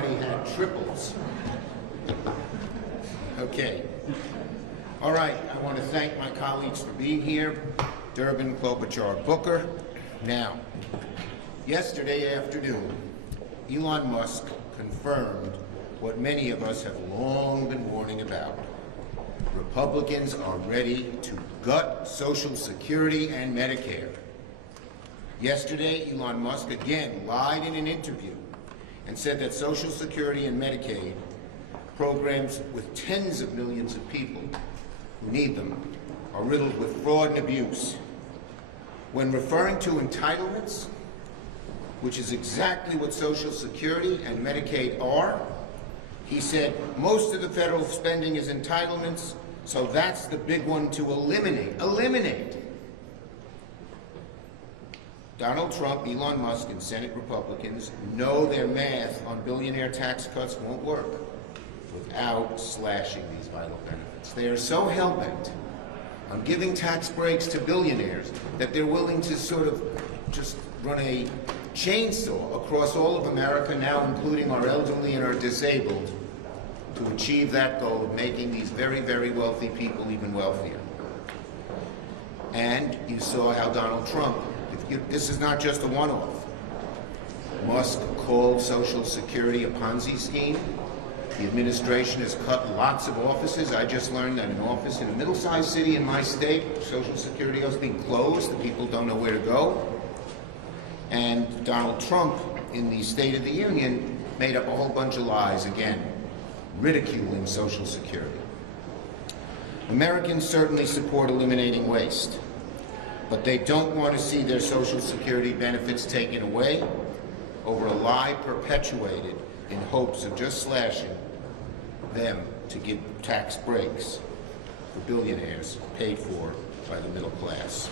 somebody had triples. Okay. All right, I want to thank my colleagues for being here. Durbin, Klobuchar, Booker. Now, yesterday afternoon, Elon Musk confirmed what many of us have long been warning about. Republicans are ready to gut Social Security and Medicare. Yesterday, Elon Musk again lied in an interview and said that Social Security and Medicaid, programs with tens of millions of people who need them, are riddled with fraud and abuse. When referring to entitlements, which is exactly what Social Security and Medicaid are, he said most of the federal spending is entitlements, so that's the big one to eliminate. Eliminate! Donald Trump, Elon Musk, and Senate Republicans know their math on billionaire tax cuts won't work without slashing these vital benefits. They are so hell-bent on giving tax breaks to billionaires that they're willing to sort of just run a chainsaw across all of America, now including our elderly and our disabled, to achieve that goal of making these very, very wealthy people even wealthier. And you saw how Donald Trump, this is not just a one-off. Musk called Social Security a Ponzi scheme. The administration has cut lots of offices. I just learned that an office in a middle-sized city in my state, Social Security is being closed. The people don't know where to go. And Donald Trump, in the State of the Union, made up a whole bunch of lies, again, ridiculing Social Security. Americans certainly support eliminating waste, but they don't want to see their Social Security benefits taken away over a lie perpetuated in hopes of just slashing them to give tax breaks for billionaires paid for by the middle class.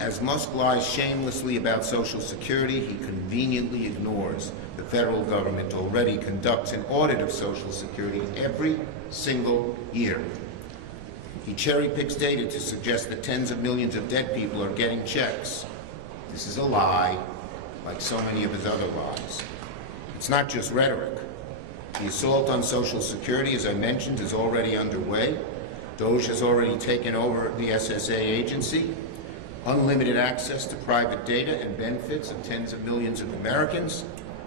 As Musk lies shamelessly about Social Security, he conveniently ignores the federal government already conducts an audit of Social Security every single year. He cherry-picks data to suggest that tens of millions of dead people are getting checks. This is a lie, like so many of his other lies. It's not just rhetoric. The assault on Social Security, as I mentioned, is already underway. DOGE has already taken over the SSA agency. Unlimited access to private data and benefits of tens of millions of Americans.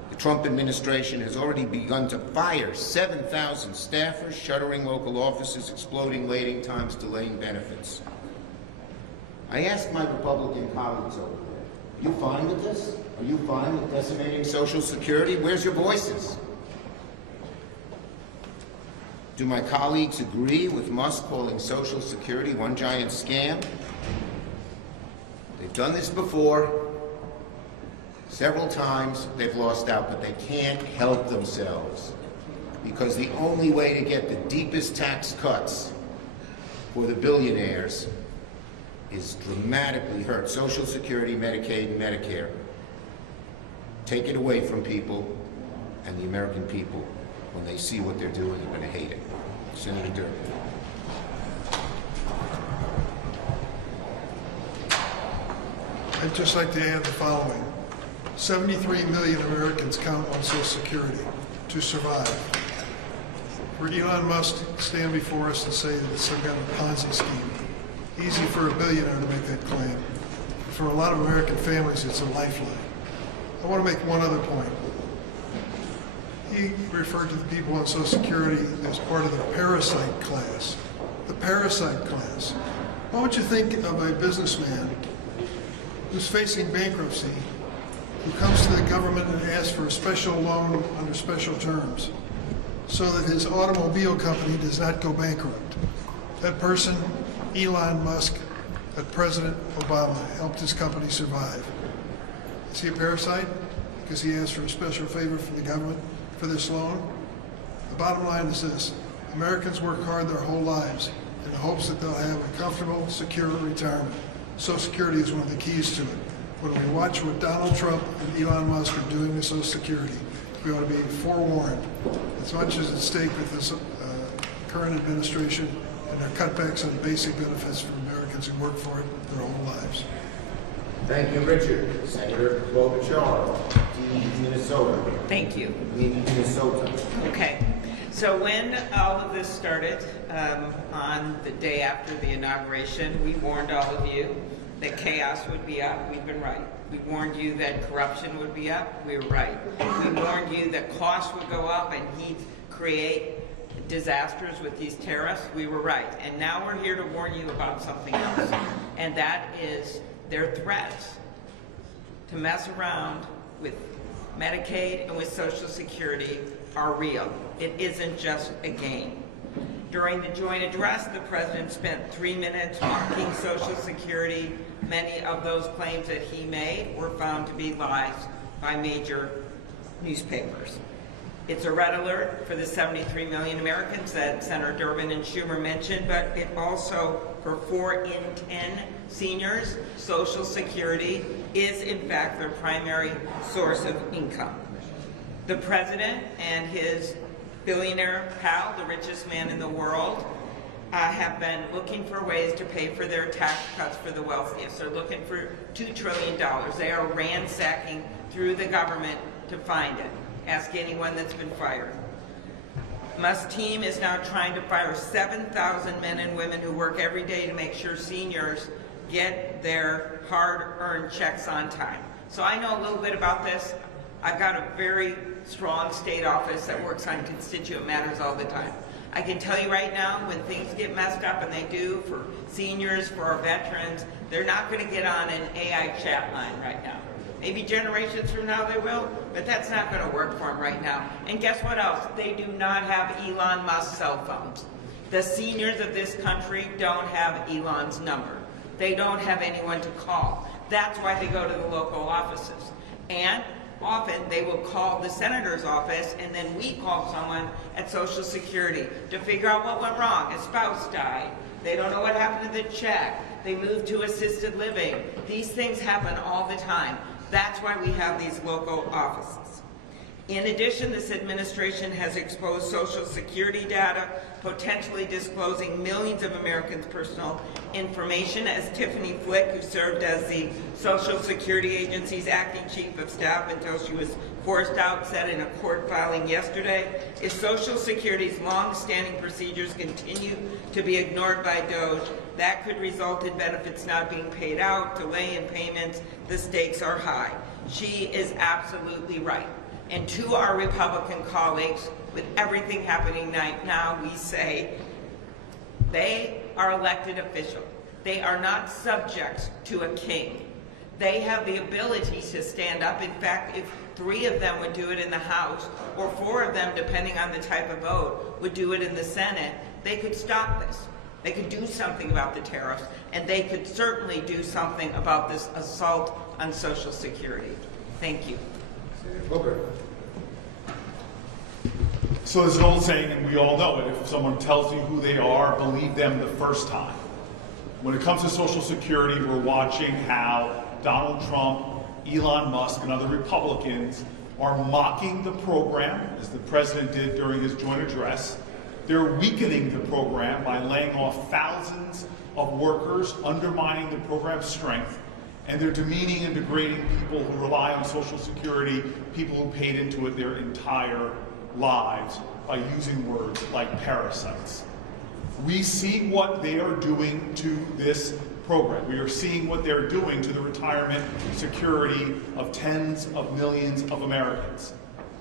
The Trump administration has already begun to fire 7,000 staffers, shuttering local offices, exploding waiting times, delaying benefits. I asked my Republican colleagues over there, are you fine with this? Are you fine with decimating Social Security? Where's your voices? Do my colleagues agree with Musk calling Social Security one giant scam? They've done this before. Several times they've lost out, but they can't help themselves because the only way to get the deepest tax cuts for the billionaires is dramatically hurt Social Security, Medicaid, and Medicare. Take it away from people, and the American people, when they see what they're doing, are going to hate it. Senator Durbin. I'd just like to add the following. 73 million Americans count on Social Security to survive. For Elon Musk to stand before us and say that it's some kind of Ponzi scheme, easy for a billionaire to make that claim. For a lot of American families, it's a lifeline. I want to make one other point. He referred to the people on Social Security as part of the parasite class. The parasite class. What would you think of a businessman who's facing bankruptcy, who comes to the government and asks for a special loan under special terms so that his automobile company does not go bankrupt? That person, Elon Musk, that President Obama helped his company survive. Is he a parasite because he asked for a special favor from the government for this loan? The bottom line is this: Americans work hard their whole lives in the hopes that they'll have a comfortable, secure retirement. Social Security is one of the keys to it. When we watch what Donald Trump and Elon Musk are doing with Social Security, we ought to be forewarned. As much as at stake with this current administration and their cutbacks on basic benefits for Americans who work for it their whole lives. Thank you, Richard. Senator Klobuchar, Minnesota. Thank you. Minnesota. Okay. So when all of this started, on the day after the inauguration, we warned all of you that chaos would be up. We've been right. We warned you that corruption would be up. We were right. We warned you that costs would go up and he'd create disasters with these tariffs. We were right. And now we're here to warn you about something else. And that is their threats to mess around with Medicaid and with Social Security are real. It isn't just a game. During the joint address, the president spent 3 minutes mocking Social Security. Many of those claims that he made were found to be lies by major newspapers. It's a red alert for the 73 million Americans that Senator Durbin and Schumer mentioned, but it also, for 4 in 10 seniors, Social Security is in fact their primary source of income. The president and his billionaire pal, the richest man in the world, have been looking for ways to pay for their tax cuts for the wealthiest. They're looking for $2 trillion. They are ransacking through the government to find it. Ask anyone that's been fired. Musk's team is now trying to fire 7,000 men and women who work every day to make sure seniors get their hard-earned checks on time. So I know a little bit about this. I've got a very strong state office that works on constituent matters all the time. I can tell you right now, when things get messed up, and they do for seniors, for our veterans, they're not going to get on an AI chat line right now. Maybe generations from now they will, but that's not going to work for them right now. And guess what else? They do not have Elon Musk's cell phones. The seniors of this country don't have Elon's number. They don't have anyone to call. That's why they go to the local offices. And often they will call the senator's office, and then we call someone at Social Security to figure out what went wrong. A spouse died. They don't know what happened to the check. They moved to assisted living. These things happen all the time. That's why we have these local offices. In addition, this administration has exposed Social Security data, potentially disclosing millions of Americans' personal information, as Tiffany Flick, who served as the Social Security Agency's acting chief of staff until she was forced out, said in a court filing yesterday. If Social Security's long-standing procedures continue to be ignored by DOGE, that could result in benefits not being paid out, delay in payments. The stakes are high. She is absolutely right. And to our Republican colleagues, with everything happening right now, we say they are elected officials. They are not subjects to a king. They have the ability to stand up. In fact, if 3 of them would do it in the House, or 4 of them, depending on the type of vote, would do it in the Senate, they could stop this. They could do something about the tariffs, and they could certainly do something about this assault on Social Security. Thank you. Booker. So there's an old saying, and we all know it, if someone tells you who they are, believe them the first time. When it comes to Social Security, we're watching how Donald Trump, Elon Musk, and other Republicans are mocking the program, as the president did during his joint address. They're weakening the program by laying off thousands of workers, undermining the program's strength, and they're demeaning and degrading people who rely on Social Security, people who paid into it their entire lives, by using words like parasites. We see what they are doing to this program. We are seeing what they're doing to the retirement security of tens of millions of Americans.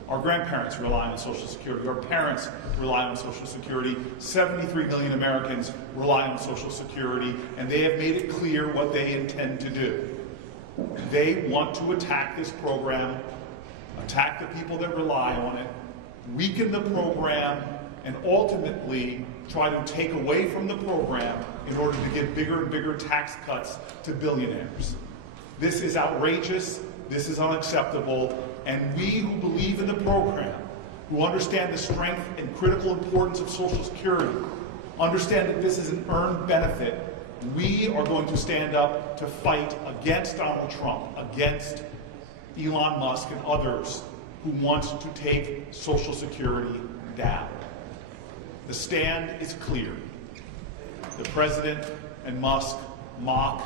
Our grandparents rely on Social Security. Our parents rely on Social Security. 73 million Americans rely on Social Security, and they have made it clear what they intend to do. They want to attack this program, attack the people that rely on it, weaken the program, and ultimately try to take away from the program in order to give bigger and bigger tax cuts to billionaires. This is outrageous, this is unacceptable, and we who believe in the program, who understand the strength and critical importance of Social Security, understand that this is an earned benefit, we are going to stand up to fight against Donald Trump, against Elon Musk and others who want to take Social Security down. The stand is clear. The president and Musk mock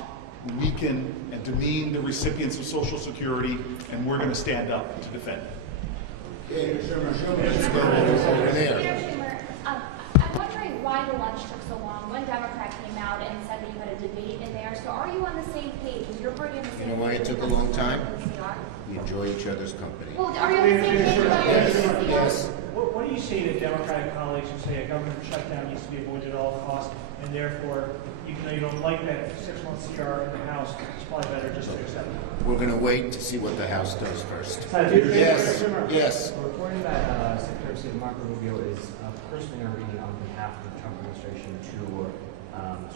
weaken and demean the recipients of Social Security, and we're going to stand up to defend it. Let's go over there. I'm wondering why the lunch took so long. One Democrat came out and said that you had a debate in there. So are you on the same page? Is your party on the same page? You know why it took a long time? PCR? We enjoy each other's company. Well, are you on the same page about PCR? Yes. What do you say to Democratic colleagues who say a government shutdown needs to be avoided at all costs, and therefore, even though you don't like that 6-month CR in the House, it's probably better just to accept it? We're going to wait to see what the House does first. Yes. Yes. Reporting that Secretary of State Marco Rubio is personally intervening on behalf of the Trump administration to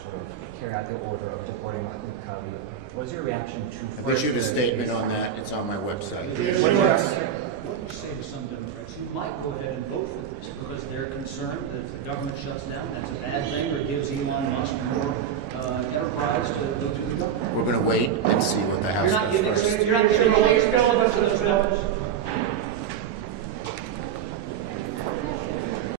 sort of carry out the order of deporting Cali. What's your reaction to? I've issued a statement on that. It's on my website. What do you say to some Democrats who might go ahead and vote for this because they're concerned that if the government shuts down, that's a bad thing, or gives Elon Musk more enterprise to do the government? We're going to wait and see what the House does first. You're not giving away filibuster those bills.